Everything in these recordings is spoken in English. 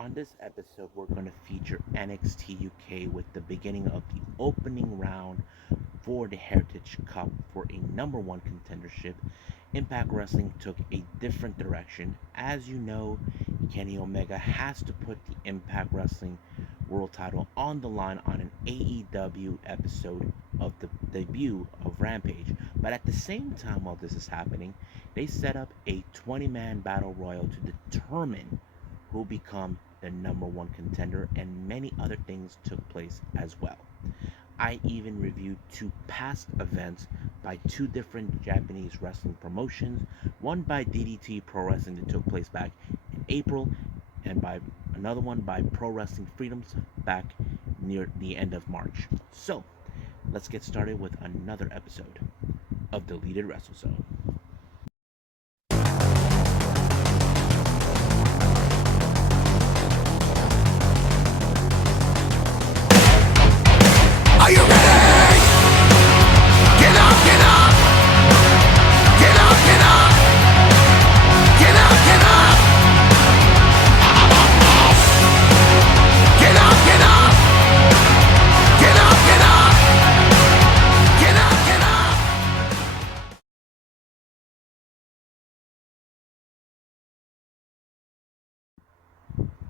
On this episode, we're going to feature NXT UK with the beginning of the opening round for the Heritage Cup for a number one contendership. Impact Wrestling took a different direction. As you know, Kenny Omega has to put the Impact Wrestling World title on the line on an AEW episode of the debut of Rampage. But at the same time, while this is happening, they set up a 20-man battle royal to determine who become the number one contender, and many other things took place as well. I even reviewed two past events by two different Japanese wrestling promotions, one by DDT Pro Wrestling that took place back in April, and by another one by Pro Wrestling Freedoms back near the end of March. So, let's get started with another episode of Deleted Wrestle Zone. Are you ready? Get up, get up! Get up, get up! Get up, get up! Get up, get up! Get up, get up! Get up, get up!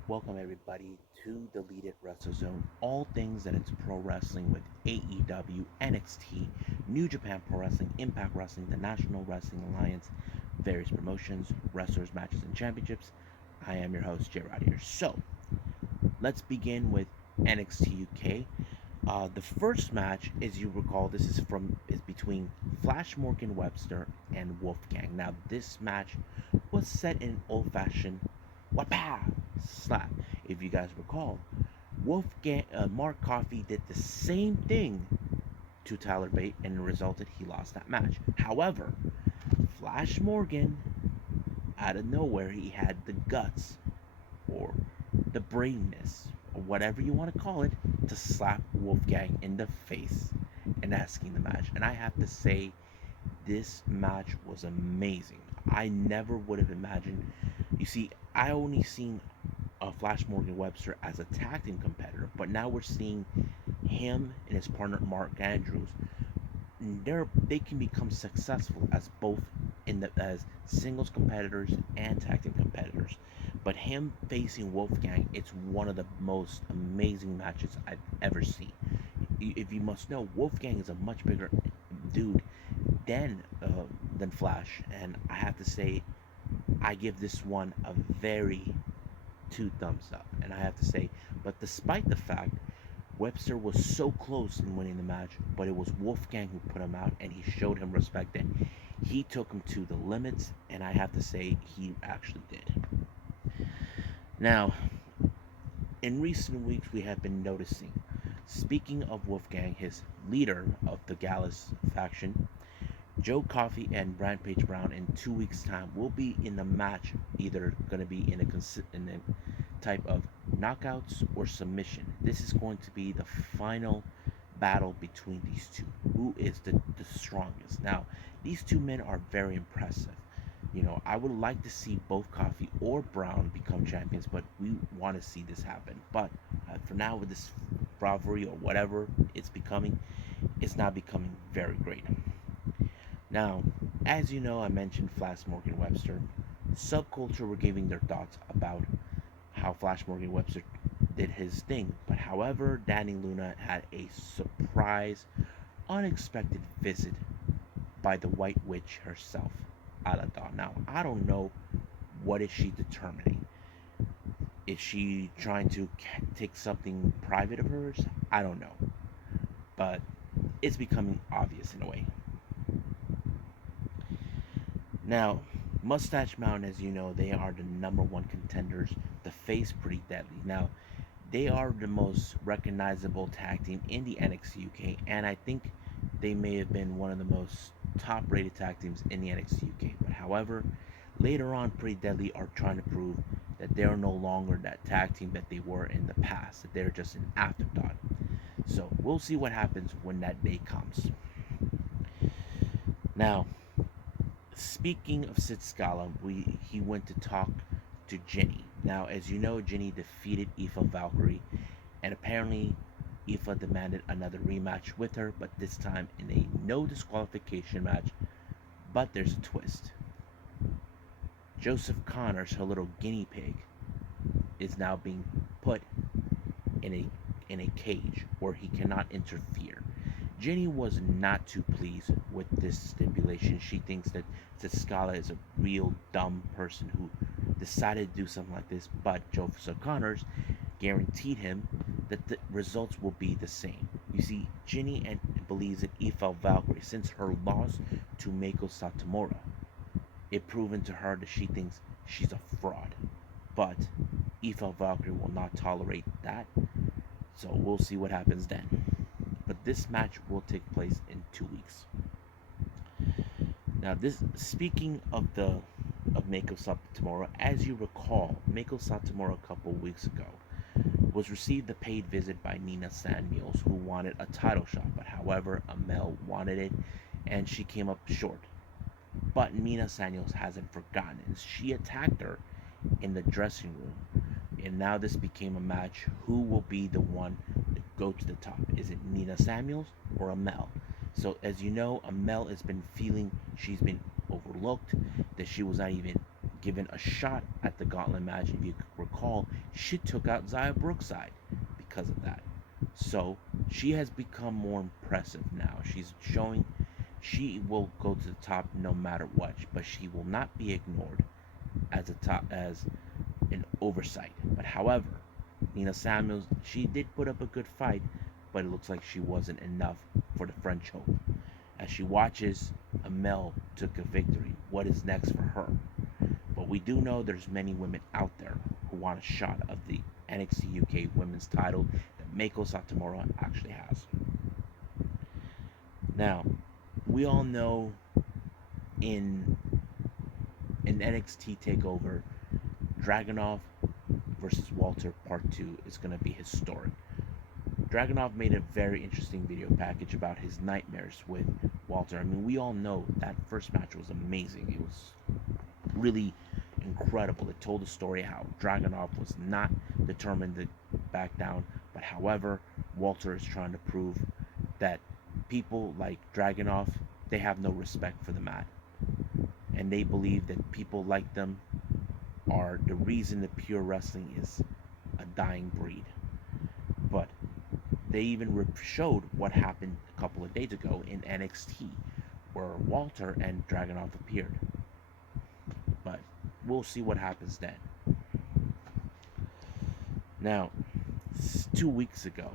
Welcome everybody to Deleted Wrestle Zone, all things that it's pro wrestling with AEW, NXT, New Japan Pro Wrestling, Impact Wrestling, the National Wrestling Alliance, various promotions, wrestlers, matches, and championships. I am your host, Jay Rod here. So, let's begin with NXT UK. The first match, as you recall, is between Flash Morgan Webster and Wolfgang. Now, this match was set in old-fashioned wapa slap. If you guys recall, Mark Coffey did the same thing to Tyler Bate, and it resulted he lost that match. However, Flash Morgan, out of nowhere, he had the guts or the braveness or whatever you want to call it to slap Wolfgang in the face and asking the match. And I have to say, this match was amazing. I never would have imagined. You see, I only seen Flash Morgan Webster as a tag team competitor, but now we're seeing him and his partner Mark Andrews. They can become successful as both as singles competitors and tag team competitors. But him facing Wolfgang, it's one of the most amazing matches I've ever seen. If you must know, Wolfgang is a much bigger dude than Flash, and I have to say, I give this one a very 2 thumbs up. And I have to say, but despite the fact Webster was so close in winning the match, but it was Wolfgang who put him out, and he showed him respect, and he took him to the limits, and I have to say he actually did. Now, in recent weeks we have been noticing, speaking of Wolfgang, his leader of the Gallus faction, Joe Coffey and Rampage Brown in 2 weeks' time will be in the match, either going to be in a type of knockouts or submission. This is going to be the final battle between these two. Who is the strongest? Now, these two men are very impressive. You know, I would like to see both Coffey or Brown become champions, but we want to see this happen. But for now, with this rivalry or whatever it's becoming, it's not becoming very great. Now, as you know, I mentioned Flash Morgan Webster. Subculture were giving their thoughts about how Flash Morgan Webster did his thing. But however, Danny Luna had a surprise, unexpected visit by the White Witch herself, Alada. Now, I don't know what is she determining. Is she trying to take something private of hers? I don't know. But it's becoming obvious in a way. Now, Mustache Mountain, as you know, they are the number one contenders to face Pretty Deadly. Now, they are the most recognizable tag team in the NXT UK, and I think they may have been one of the most top-rated tag teams in the NXT UK. But however, later on, Pretty Deadly are trying to prove that they are no longer that tag team that they were in the past, that they're just an afterthought. So, we'll see what happens when that day comes. Now, speaking of Sid Scala, he went to talk to Jenny. Now, as you know, Ginny defeated Aoife Valkyrie, and apparently Aoife demanded another rematch with her, but this time in a no disqualification match. But there's a twist. Joseph Connors, her little guinea pig, is now being put in a cage where he cannot interfere. Jenny was not too pleased with this stipulation. She thinks that Scala is a real dumb person who decided to do something like this, but Joseph Connors guaranteed him that the results will be the same. You see, Ginny believes in Aoife Valkyrie since her loss to Meiko Satomura. It proven to her that she thinks she's a fraud. But Aoife Valkyrie will not tolerate that, so we'll see what happens then. But this match will take place in 2 weeks. Now, speaking of Meiko Satomura, as you recall, Meiko Satomura a couple weeks ago was received a paid visit by Nina Samuels, who wanted a title shot, but however, Amel wanted it, and she came up short. But Nina Samuels hasn't forgotten it. She attacked her in the dressing room, and now this became a match. Who will be the one to go to the top? Is it Nina Samuels or Amel? So as you know, Amel has been feeling she's been overlooked, that she was not even given a shot at the gauntlet match. If you recall, she took out Zaya Brookside because of that. So she has become more impressive now. She's showing she will go to the top no matter what, but she will not be ignored as an oversight. But however, Nina Samuels, she did put up a good fight, but it looks like she wasn't enough for the French Hope. As she watches Amel took a victory, what is next for her? But we do know there's many women out there who want a shot of the NXT UK women's title that Meiko Satomura actually has. Now, we all know in NXT TakeOver, Dragunov versus Walter Part 2 is going to be historic. Dragunov made a very interesting video package about his nightmares with Walter. I mean, we all know that first match was amazing. It was really incredible. It told the story how Dragunov was not determined to back down, but however, Walter is trying to prove that people like Dragunov, they have no respect for the mat. And they believe that people like them are the reason that pure wrestling is a dying breed. But they even showed what happened a couple of days ago in NXT, where Walter and Dragunov appeared. But we'll see what happens then. Now, 2 weeks ago,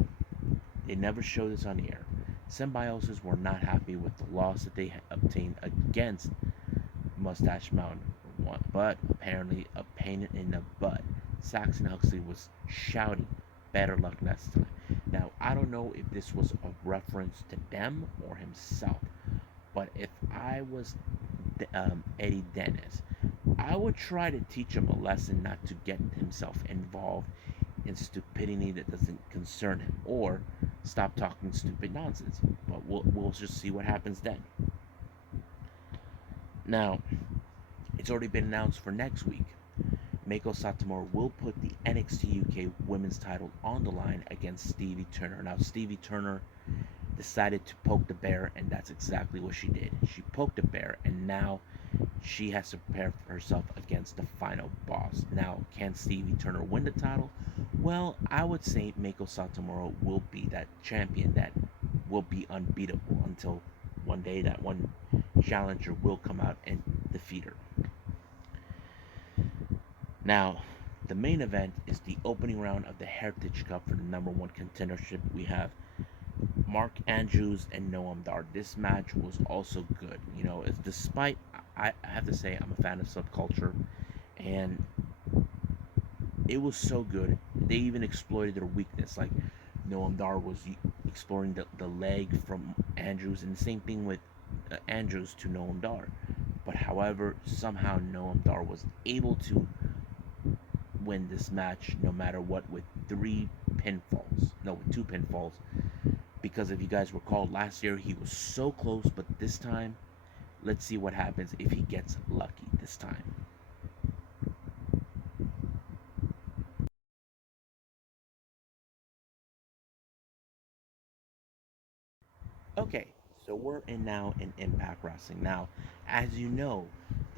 they never showed this on the air. Symbiosis were not happy with the loss that they obtained against Mustache Mountain, but apparently a pain in the butt. Saxon Huxley was shouting, "Better luck next time." Now, I don't know if this was a reference to them or himself, but if I was Eddie Dennis, I would try to teach him a lesson not to get himself involved in stupidity that doesn't concern him, or stop talking stupid nonsense. But we'll just see what happens then. Now, it's already been announced for next week. Meiko Satomura will put the NXT UK women's title on the line against Stevie Turner. Now, Stevie Turner decided to poke the bear, and that's exactly what she did. She poked the bear, and now she has to prepare for herself against the final boss. Now, can Stevie Turner win the title? Well, I would say Meiko Satomura will be that champion that will be unbeatable until one day that one challenger will come out and defeat her. Now, the main event is the opening round of the Heritage Cup for the #1 contendership. We have Mark Andrews and Noam Dar. This match was also good. You know, it's despite I have to say I'm a fan of Subculture, and it was so good. They even exploited their weakness. Like Noam Dar was exploring the leg from Andrews, and the same thing with Andrews to Noam Dar. But however, somehow Noam Dar was able to win this match no matter what with with 2 pinfalls. Because if you guys recall, last year he was so close, but this time, let's see what happens if he gets lucky this time. Okay, so we're now in Impact Wrestling. Now, as you know,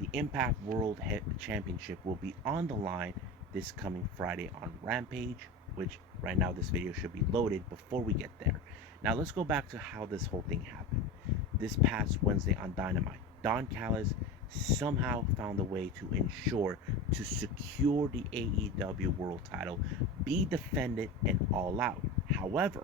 the Impact World Championship will be on the line this coming Friday on Rampage, which right now this video should be loaded before we get there. Now, let's go back to how this whole thing happened. This past Wednesday on Dynamite, Don Callis somehow found a way to ensure to secure the AEW World title, be defended and all out. However,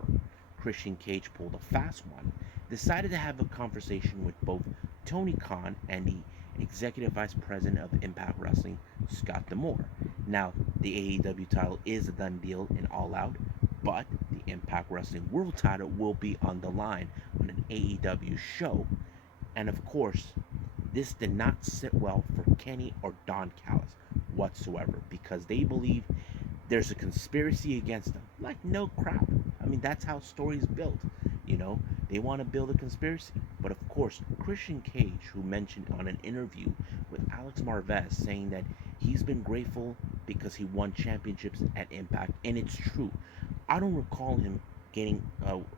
Christian Cage pulled a fast one, decided to have a conversation with both Tony Khan and the Executive Vice President of Impact Wrestling, Scott D'Amore. Now, the AEW title is a done deal in All Out, but the Impact Wrestling World title will be on the line on an AEW show. And of course, this did not sit well for Kenny or Don Callis whatsoever because they believe there's a conspiracy against them. Like, no crap. I mean, that's how stories built. You know, they want to build a conspiracy. But of course, Christian Cage, who mentioned on an interview with Alex Marvez saying that he's been grateful because he won championships at Impact, and it's true. I don't recall him getting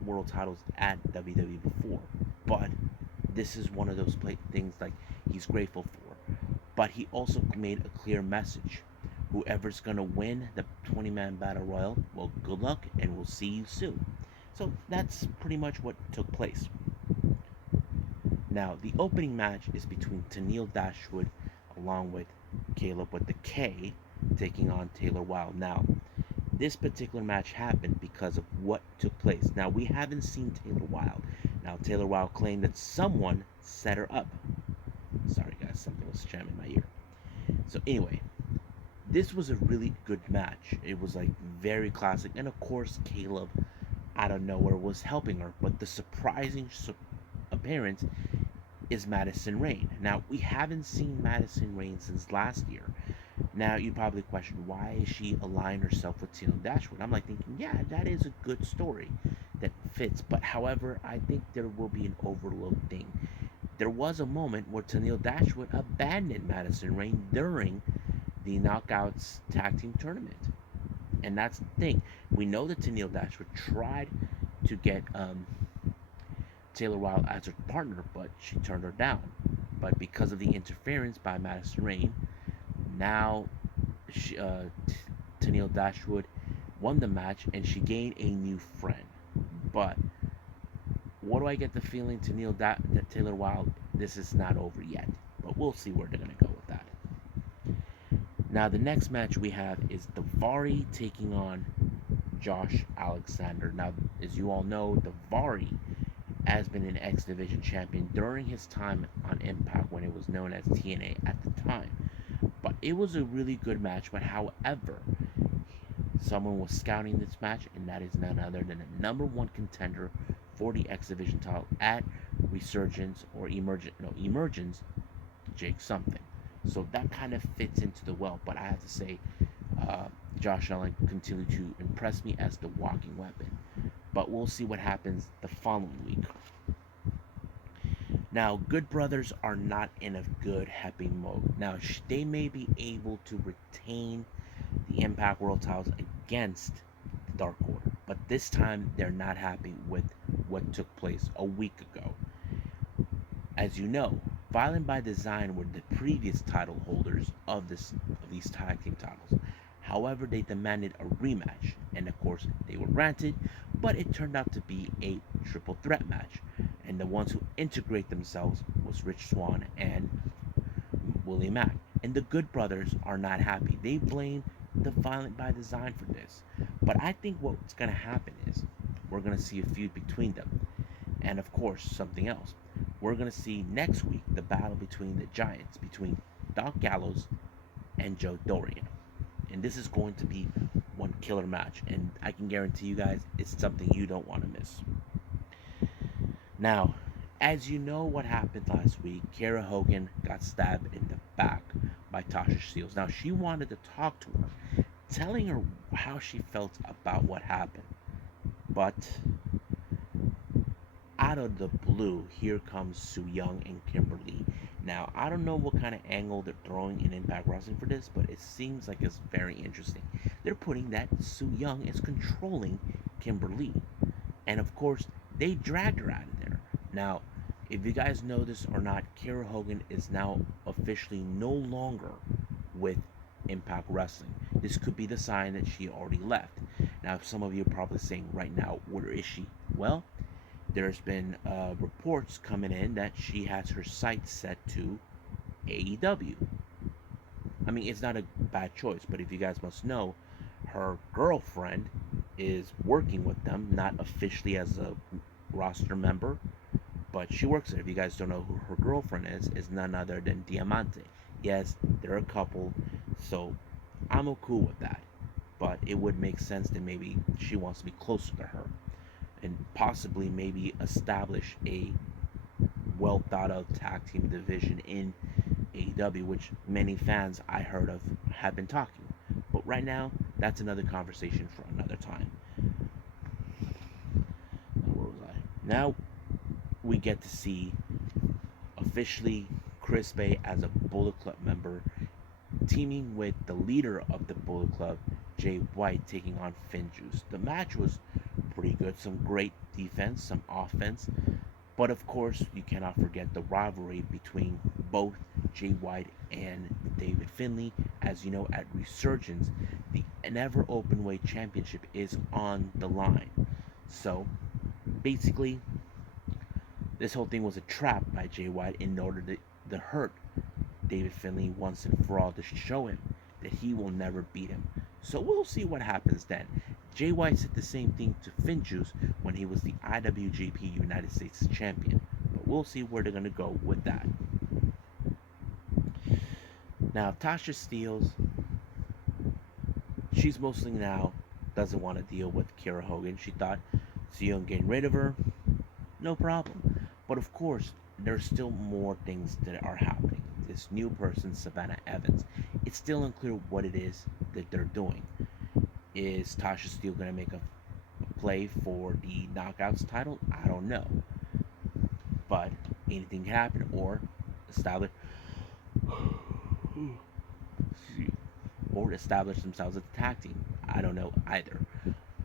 world titles at WWE before, but this is one of those things like he's grateful for. But he also made a clear message. Whoever's going to win the 20-man Battle Royale, well, good luck, and we'll see you soon. So that's pretty much what took place. Now, the opening match is between Tennille Dashwood along with Caleb with the K taking on Taylor Wilde. Now, this particular match happened because of what took place. Now, we haven't seen Taylor Wilde. Now, Taylor Wilde claimed that someone set her up. Sorry, guys, something was jamming my ear. So, anyway, this was a really good match. It was like very classic, and of course, Caleb out of nowhere was helping her. But the surprising appearance is Madison Rayne. Now, we haven't seen Madison Rayne since last year. Now, you probably question why is she aligning herself with Tennille Dashwood? I'm like thinking, yeah, that is a good story that fits. But however, I think there will be an overlooked thing. There was a moment where Tennille Dashwood abandoned Madison Rayne during the Knockouts Tag Team Tournament. And that's the thing. We know that Tennille Dashwood tried to get Taylor Wilde as her partner, but she turned her down. But because of the interference by Madison Rayne, now Tennille Dashwood won the match and she gained a new friend. But what do I get the feeling that Taylor Wilde, this is not over yet. But we'll see where they're going to go with that. Now, the next match we have is Daivari taking on Josh Alexander. Now, as you all know, Daivari has been an X Division champion during his time on Impact when it was known as TNA at the time. But it was a really good match. But however, someone was scouting this match, and that is none other than the #1 contender for the X Division title at Resurgence or Emergence, Jake something. So that kind of fits into the well. But I have to say, Josh Allen continued to impress me as the walking weapon. But we'll see what happens the following week. Now, Good Brothers are not in a good, happy mode. Now, they may be able to retain the Impact World titles against the Dark Order. But this time, they're not happy with what took place a week ago. As you know, Violent by Design were the previous title holders of these tag team titles. However, they demanded a rematch, and of course, they were granted, but it turned out to be a triple threat match. And the ones who integrate themselves was Rich Swann and Willie Mack. And the Good Brothers are not happy. They blame the Violent by Design for this. But I think what's going to happen is we're going to see a feud between them. And of course, something else. We're going to see next week the battle between the Giants, between Doc Gallows and Joe Dorian. And this is going to be one killer match. And I can guarantee you guys, it's something you don't want to miss. Now, as you know what happened last week, Kara Hogan got stabbed in the back by Tasha Steelz. Now, she wanted to talk to her, telling her how she felt about what happened. But out of the blue, here comes Su Yung and Kimberly. Now, I don't know what kind of angle they're throwing in Impact Wrestling for this, but it seems like it's very interesting. They're putting that Su Yung is controlling Kimberly. And of course, they dragged her out of there. Now, if you guys know this or not, Kiera Hogan is now officially no longer with Impact Wrestling. This could be the sign that she already left. Now, some of you are probably saying right now, where is she? Well, there's been reports coming in that she has her sights set to AEW. I mean, it's not a bad choice, but if you guys must know, her girlfriend is working with them, not officially as a roster member, but she works there. If you guys don't know who her girlfriend is none other than Diamante. Yes, they're a couple, so I'm cool with that. But it would make sense that maybe she wants to be closer to her and possibly maybe establish a well thought out tag team division in AEW, which many fans I heard of have been talking. But right now, that's another conversation for another time. Now, where was I? Now we get to see officially Chris Bay as a Bullet Club member teaming with the leader of the Bullet Club, Jay White, taking on Finjuice. The match was pretty good, some great defense, some offense, but of course you cannot forget the rivalry between both Jay White and David Finlay. As you know, at Resurgence, the Never Openweight Championship is on the line. So basically, this whole thing was a trap by Jay White in order to hurt David Finlay once and for all, to show him that he will never beat him. So we'll see what happens then. Jay White said the same thing to Finjuice when he was the IWGP United States champion. But we'll see where they're going to go with that. Now, Tasha Steelz, she's mostly now doesn't want to deal with Kiera Hogan. She thought Zion getting rid of her, no problem. But of course, there's still more things that are happening. This new person, Savannah Evans, it's still unclear what it is that they're doing. Is Tasha Steelz going to make a play for the Knockouts title? I don't know. But anything can happen, or establish themselves as a tag team. I don't know either.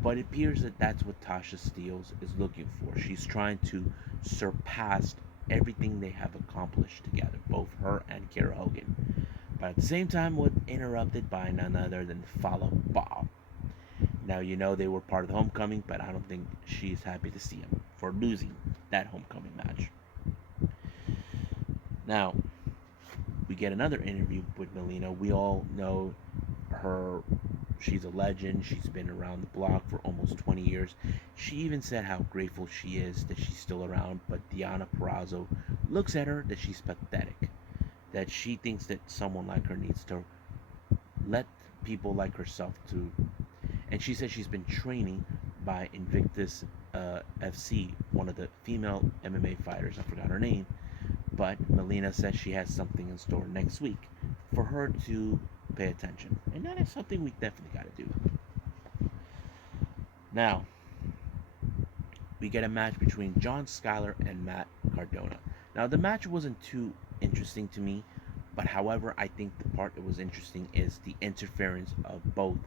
But it appears that that's what Tasha Steelz is looking for. She's trying to surpass everything they have accomplished together, both her and Kiera Hogan. But at the same time, was interrupted by none other than Fallah Bahh. Now, you know they were part of the homecoming, but I don't think she's happy to see him for losing that homecoming match. Now, we get another interview with Melina. We all know her. She's a legend. She's been around the block for almost 20 years. She even said how grateful she is that she's still around, but Deonna Purrazzo looks at her that she's pathetic, that she thinks that someone like her needs to let people like herself to. And she says she's been training by Invictus FC, one of the female MMA fighters. I forgot her name. But Melina says she has something in store next week for her to pay attention. And that is something we definitely got to do. Now, we get a match between John Skyler and Matt Cardona. Now, the match wasn't too interesting to me, but however, I think the part that was interesting is the interference of both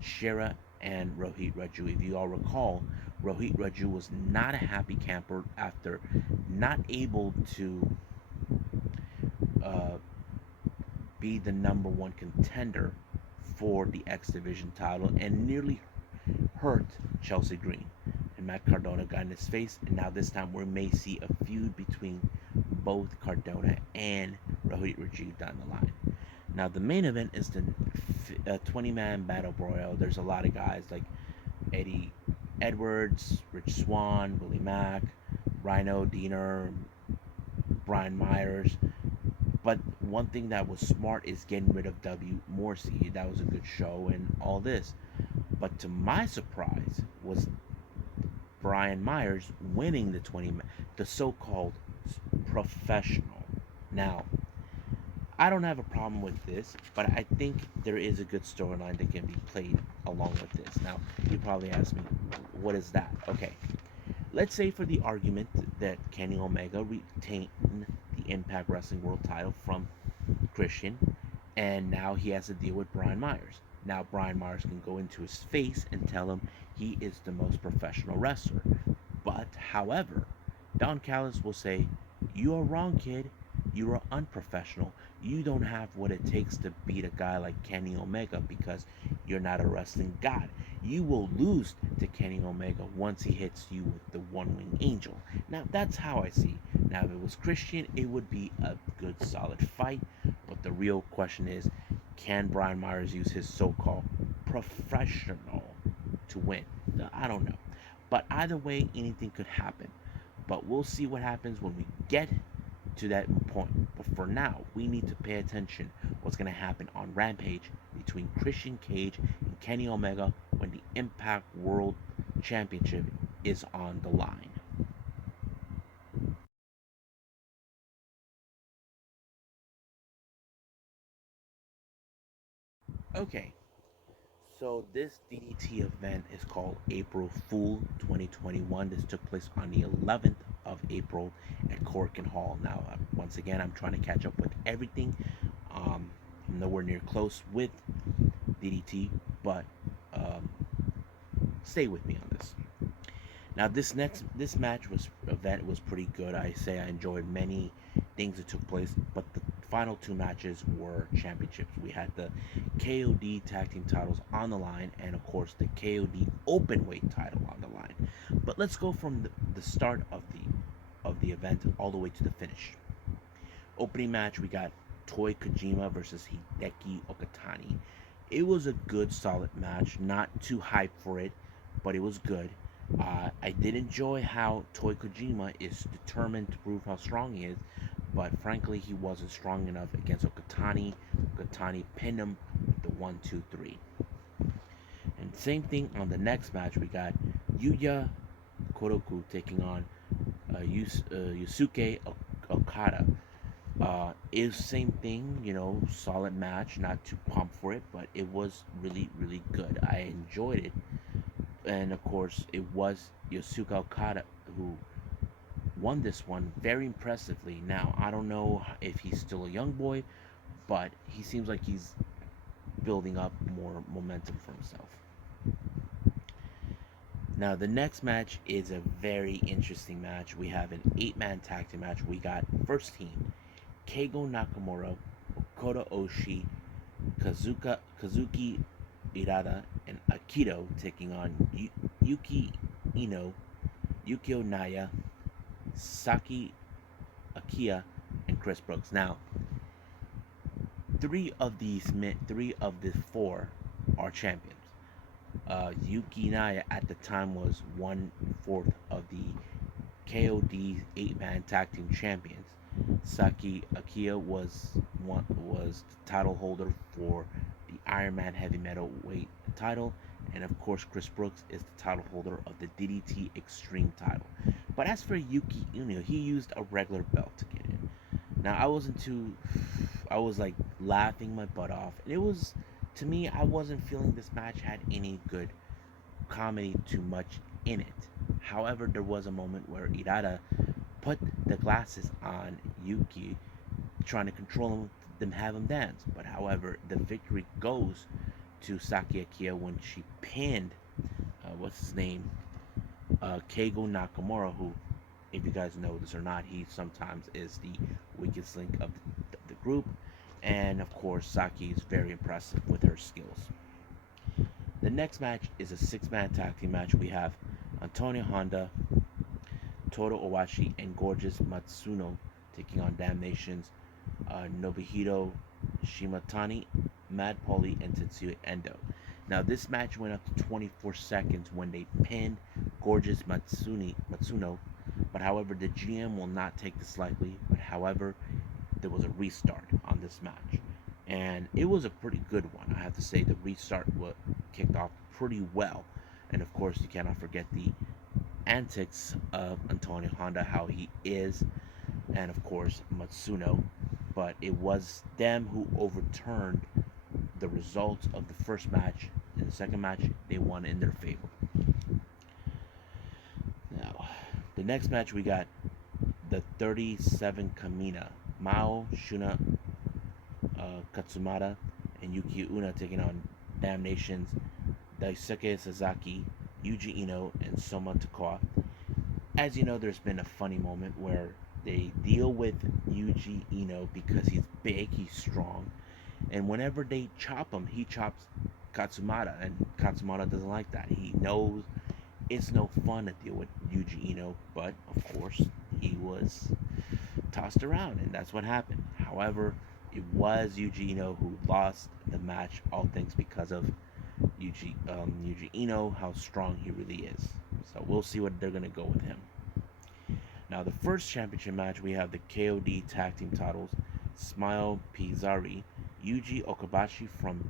Shera and Rohit Raju. If you all recall, Rohit Raju was not a happy camper after not able to be the number one contender for the X Division title and nearly hurt Chelsea Green. And Matt Cardona got in his face, and now this time we may see a feud between both Cardona and Rohit Raju down the line. Now the main event is the 20-man Battle Royale. There's a lot of guys like Eddie Edwards, Rich Swann, Willie Mack, Rhino Diener, Brian Myers. But one thing that was smart is getting rid of W. Morrissey. That was a good show and all this. But to my surprise was Brian Myers winning the so-called professional. Now, I don't have a problem with this, but I think there is a good storyline that can be played along with this. Now, you probably ask me, what is that? Okay, let's say for the argument that Kenny Omega retained the Impact Wrestling World title from Christian, and now he has to deal with Brian Myers. Now Brian Myers can go into his face and tell him he is the most professional wrestler. But, however, Don Callis will say, "You are wrong, kid. You are unprofessional. You don't have what it takes to beat a guy like Kenny Omega because you're not a wrestling god. You will lose to Kenny Omega once he hits you with the one wing angel." Now, that's how I see. Now, if it was Christian, it would be a good, solid fight. But the real question is, can Brian Myers use his so called professional to win? I don't know. But either way, anything could happen. But we'll see what happens when we get to that point. But for now, we need to pay attention what's going to happen on Rampage between Christian Cage and Kenny Omega when the Impact World Championship is on the line. Okay, so this DDT event is called April Fool 2021. This took place on the 11th of April at Korakuen Hall. Now, once again, I'm trying to catch up with everything. I'm nowhere near close with DDT, but um, stay with me on this. Now, this match was event was pretty good. I say I enjoyed many things that took place, but the final two matches were championships. We had the KO-D tag team titles on the line, and of course the KO-D Openweight title on the line. But let's go from the start of the event all the way to the finish. Opening match, we got Toy Kojima versus Hideki Okatani. It was a good, solid match. Not too hyped for it, but it was good. I did enjoy how Toy Kojima is determined to prove how strong he is, but frankly, he wasn't strong enough against Okatani. Okatani pinned him with the 1-2-3. And same thing on the next match, we got Yuya Koroku taking on Yusuke Okada. Is same thing, solid match. Not too pumped for it, but it was really, really good. I enjoyed it, and of course, it was Yusuke Okada who won this one very impressively. Now, I don't know if he's still a young boy, but he seems like he's building up more momentum for himself. Now, the next match is a very interesting match. We have an 8-man tag team match. We got first team Keigo Nakamura, Okota Oshi, Kazuki Irada, and Akito taking on Yuki Ino, Yukio Naya, Saki Akia, and Chris Brooks. Now, three of the four are champions. Yuki Naya at the time was 1/4 of the KO-D 8-man tag team champions. Saki Akia was the title holder for the Iron Man Heavy Metal Weight title, and of course Chris Brooks is the title holder of the DDT Extreme title. But as for Yuki Uno, he used a regular belt to get in. Now I was like laughing my butt off, and it was, to me, I wasn't feeling this match had any good comedy too much in it. However, there was a moment where Irada put the glasses on Yuki, trying to control him, have him dance. But however, the victory goes to Saki Akia when she pinned, what's his name, Keigo Nakamura, who, if you guys know this or not, he sometimes is the weakest link of the group. And of course, Saki is very impressive with her skills. The next match is a 6-man tag team match. We have Antonio Honda, Toru Owashi, and Gorgeous Matsuno taking on Damnation's Nobuhiro Shimatani, Mad Paulie, and Tetsuya Endo. Now, this match went up to 24 seconds when they pinned Gorgeous Matsuno, but however, the GM will not take this lightly. But however, there was a restart on this match, and it was a pretty good one. I have to say, the restart kicked off pretty well, and of course, you cannot forget the antics of Antonio Honda, how he is, and of course Matsuno. But it was them who overturned the results of the first match. In the second match, they won in their favor. Now, the next match, we got the 37 Kamina, Mao, Shuna, Katsumata, and Yuki Una taking on Damnation's Daisuke Sasaki, Yuji Ino, and Soma Takua. As you know, there's been a funny moment where they deal with Yuji Ino because he's big, he's strong, and whenever they chop him, he chops Katsumata, and Katsumata doesn't like that. He knows it's no fun to deal with Yuji Ino, but of course, he was tossed around, and that's what happened. However, it was Yuji Ino who lost the match, all things because of Yuji Ino, how strong he really is. So we'll see what they're going to go with him. Now, the first championship match, we have the KO-D Tag Team titles. Smile Pizarri, Yuji Okabashi from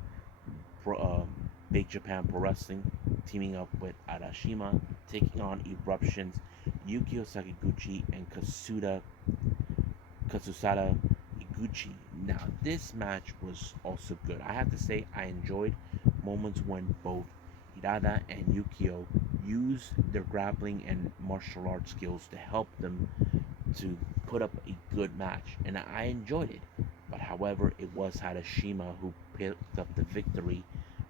Big Japan Pro Wrestling, teaming up with Arashima, taking on Eruption's Yukio Sakiguchi and Katsusada Iguchi. Now, this match was also good. I have to say, I enjoyed moments when both Hirada and Yukio use their grappling and martial arts skills to help them to put up a good match, and I enjoyed it. But however, it was Harashima who picked up the victory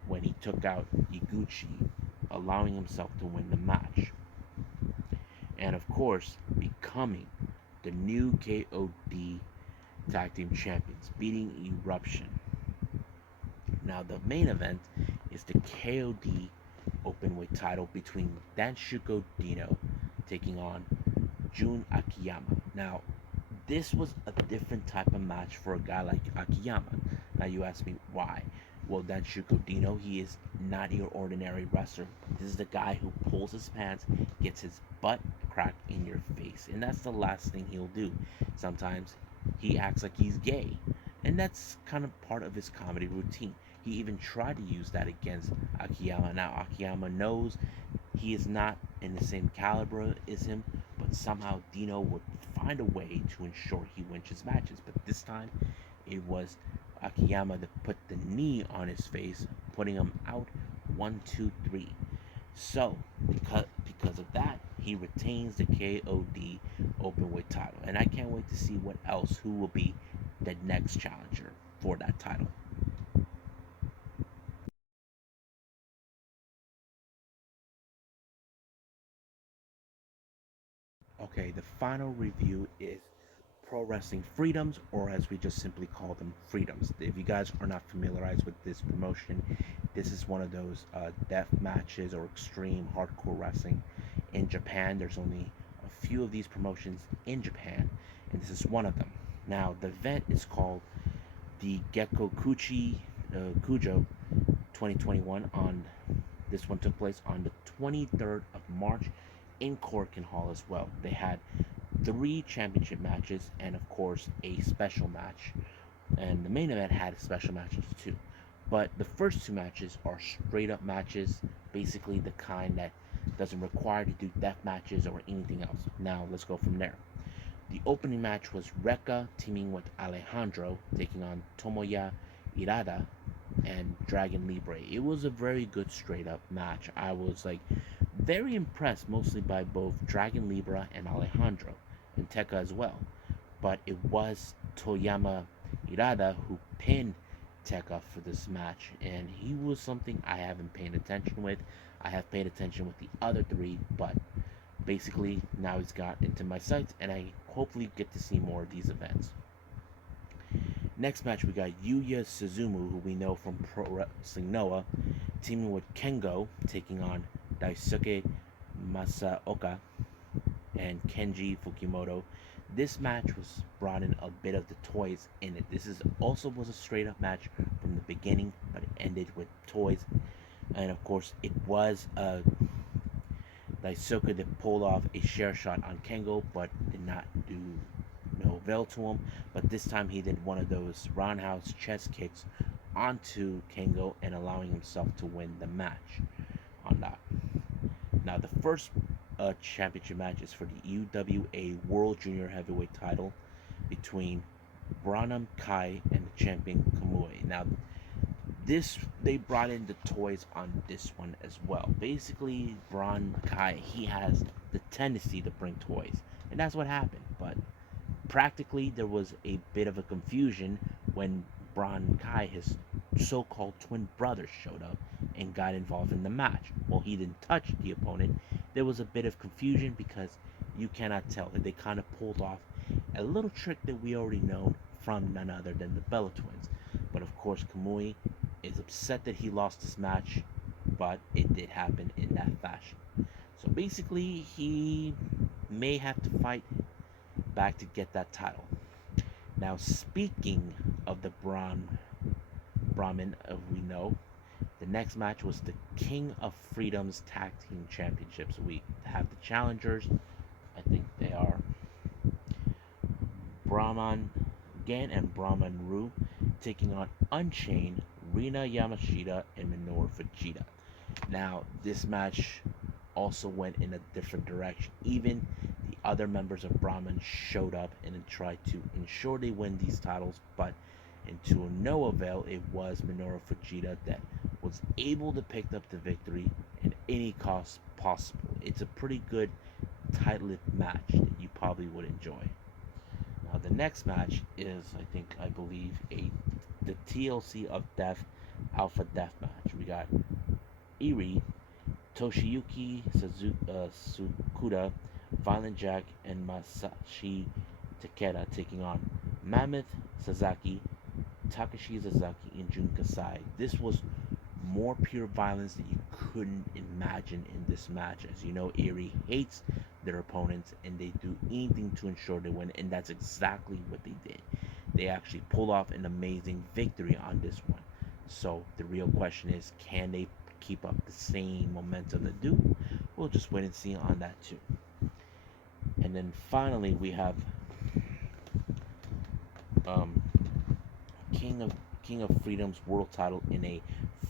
when he took out Iguchi, allowing himself to win the match. And of course, becoming the new KO-D Tag Team Champions, beating Eruption. Now, the main event is the KO-D Openweight title between Danshuko Dino taking on Jun Akiyama. Now, this was a different type of match for a guy like Akiyama. Now, you ask me why. Well, Danshuko Dino, he is not your ordinary wrestler. This is the guy who pulls his pants, gets his butt cracked in your face, and that's the last thing he'll do. Sometimes he acts like he's gay, and that's kind of part of his comedy routine. He even tried to use that against Akiyama. Now, Akiyama knows he is not in the same caliber as him, but somehow Dino would find a way to ensure he wins his matches. But this time, it was Akiyama that put the knee on his face, putting him out 1, 2, 3. So, because of that, he retains the KO-D Openweight title. And I can't wait to see what else, who will be the next challenger for that title. Okay, the final review is Pro Wrestling Freedoms, or as we just simply call them, Freedoms. If you guys are not familiarized with this promotion, this is one of those death matches or extreme hardcore wrestling in Japan. There's only a few of these promotions in Japan, and this is one of them. Now, the event is called the Gekokujo 2021. This one took place on the 23rd of March in Korakuen Hall as well. They had 3 championship matches and of course a special match, and the main event had special matches too. But the first 2 matches are straight up matches, basically the kind that doesn't require to do death matches or anything else. Now let's go from there. The opening match was Rekka teaming with Alejandro, taking on Tomoya Irada and Dragon Libre. It was a very good straight up match. I was like very impressed mostly by both Dragon Libre and Alejandro, and Tekka as well. But it was Toyama Irada who pinned Tekka for this match, and he was something I haven't paid attention with. I have paid attention with the other 3, but basically now he's got into my sights, and I hopefully get to see more of these events. Next match, we got Yuya Suzumu, who we know from Pro Wrestling Noah, teaming with Kengo, taking on Daisuke Masaoka and Kenji Fukimoto. This match was brought in a bit of the toys in it. This is also was a straight up match from the beginning, but it ended with toys. And of course, it was Daisuke that pulled off a share shot on Kengo, but did not do no avail to him. But this time he did one of those roundhouse chest kicks onto Kengo and allowing himself to win the match on that. Now the first championship match is for the UWA World Junior Heavyweight title between Branham Kai and the champion Kamui. Now they brought in the toys on this one as well. Basically, Branham Kai, he has the tendency to bring toys, and that's what happened. But practically, there was a bit of a confusion when Branham Kai, his so-called twin brother, showed up and got involved in the match. Well, he didn't touch the opponent. There was a bit of confusion because You cannot tell. They kind of pulled off a little trick that we already know from none other than the Bella Twins. But of course, Kamui is upset that he lost this match, but it did happen in that fashion. So basically, he may have to fight back to get that title. Now, speaking of the Brahmin we know, the next match was the King of Freedom's Tag Team Championships. We have the challengers. I think they are Brahman Gan and Brahman Ru taking on Unchained, Rina Yamashita, and Minoru Fujita. Now, this match also went in a different direction. Even the other members of Brahman showed up and tried to ensure they win these titles, but to no avail. It was Minoru Fujita that was able to pick up the victory at any cost possible. It's a pretty good tight-lipped match that you probably would enjoy. Now the next match is, I believe, the TLC of Death Alpha Death match. We got Eri, Toshiyuki Tsukuda, Violent Jack, and Masashi Takeda taking on Mammoth Sasaki, Takashi Sasaki, and Jun Kasai. This was more pure violence that you couldn't imagine in this match. As you know, Eri hates their opponents and they do anything to ensure they win, and that's exactly what they did. They actually pulled off an amazing victory on this one. So the real question is, can they keep up the same momentum they do? We'll just wait and see on that too. And then finally we have King of Freedom's world title in a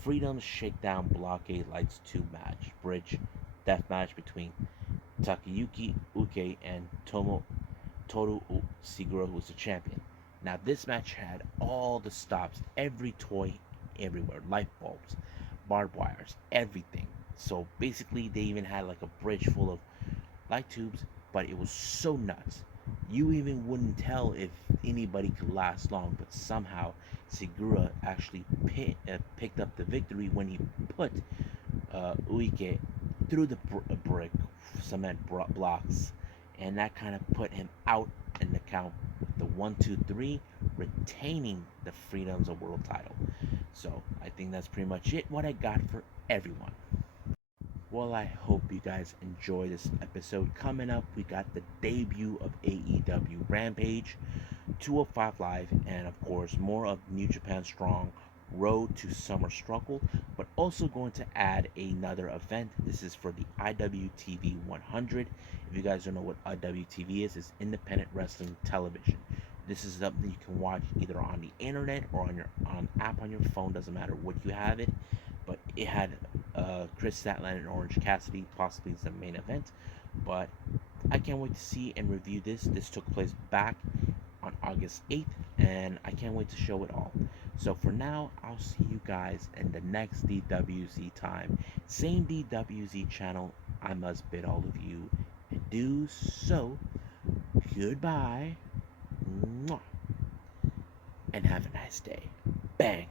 Freedom Shakedown Blockade Lights 2 match. Bridge death match between Takayuki Uke and Toru Segura, who was the champion. Now this match had all the stops, every toy everywhere, light bulbs, barbed wires, everything. So basically they even had like a bridge full of light tubes, but it was so nuts. You even wouldn't tell if anybody could last long, but somehow Segura actually picked up the victory when he put Uike through the brick cement blocks, and that kind of put him out in the count with the 1-2-3, retaining the Freedoms of World title. So I think that's pretty much it, what I got for everyone. Well, I hope you guys enjoy this episode. Coming up, we got the debut of AEW Rampage, 205 Live, and of course more of New Japan Strong Road to Summer Struggle, but also going to add another event. This is for the IWTV 100. If you guys don't know what IWTV is, it's independent wrestling television. This is something you can watch either on the internet or on your app on your phone. Doesn't matter what you have it. But it had Chris Statlander and Orange Cassidy possibly as the main event. But I can't wait to see and review this. This took place back on August 8th, and I can't wait to show it all. So for now, I'll see you guys in the next DWZ time. Same DWZ channel. I must bid all of you adieu. So, goodbye. Mwah. And have a nice day. Bang.